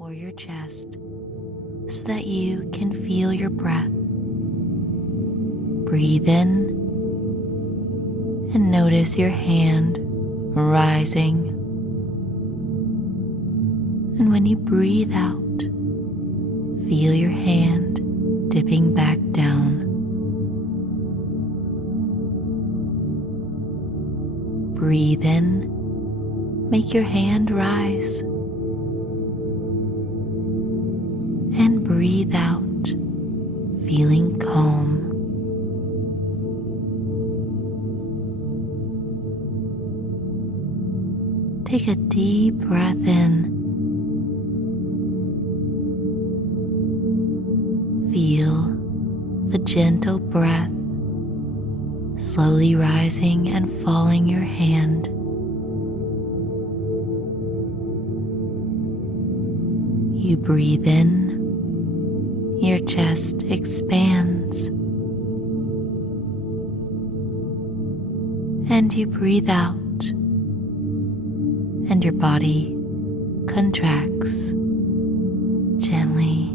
or your chest so that you can feel your breath. Breathe in and notice your hand rising. And when you breathe out, feel your hand dipping back down. Breathe in, make your hand rise. And breathe out, feeling calm. Take a deep breath in. Feel the gentle breath slowly rising and falling your hand. You breathe in, your chest expands, and you breathe out, and your body contracts gently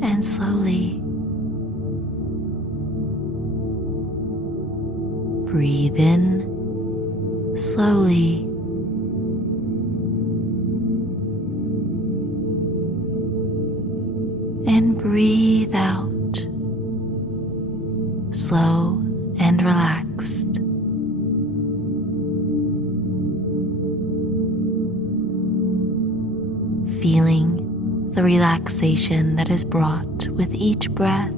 and slowly. Breathe in slowly. And breathe out, slow and relaxed. Feeling the relaxation that is brought with each breath.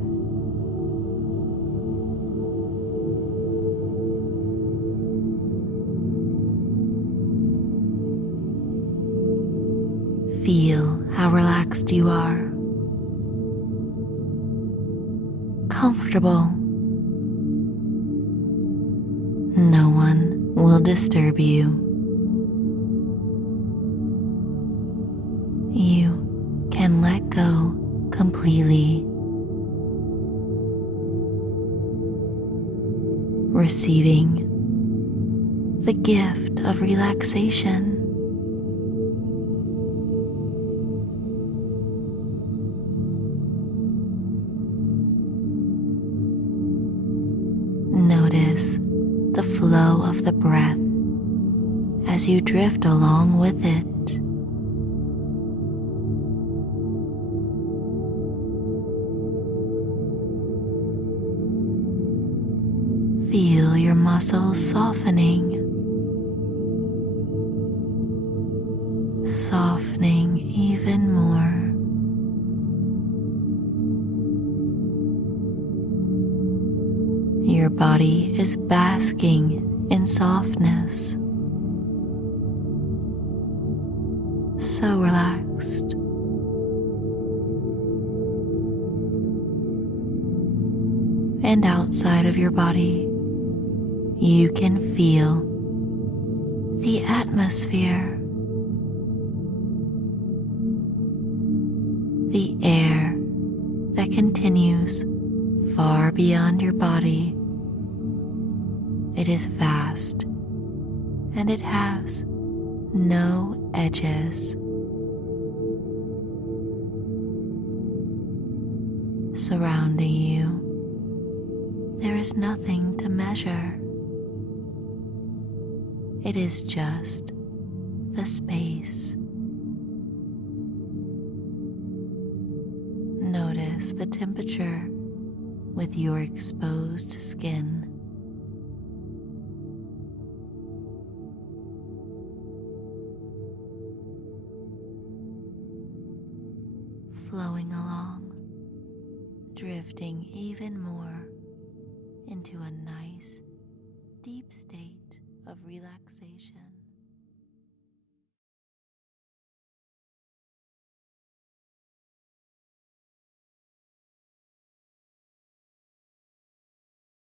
Feel how relaxed you are, comfortable. No one will disturb you. You can let go completely, receiving the gift of relaxation. Notice the flow of the breath as you drift along with it. Feel your muscles softening even more. Your body is basking in softness, so relaxed. And outside of your body, you can feel the atmosphere, the air that continues far beyond your body. It is vast and it has no edges. Surrounding you, there is nothing to measure. It is just the space. Notice the temperature with your exposed skin. Flowing along, drifting even more into a nice, deep state of relaxation.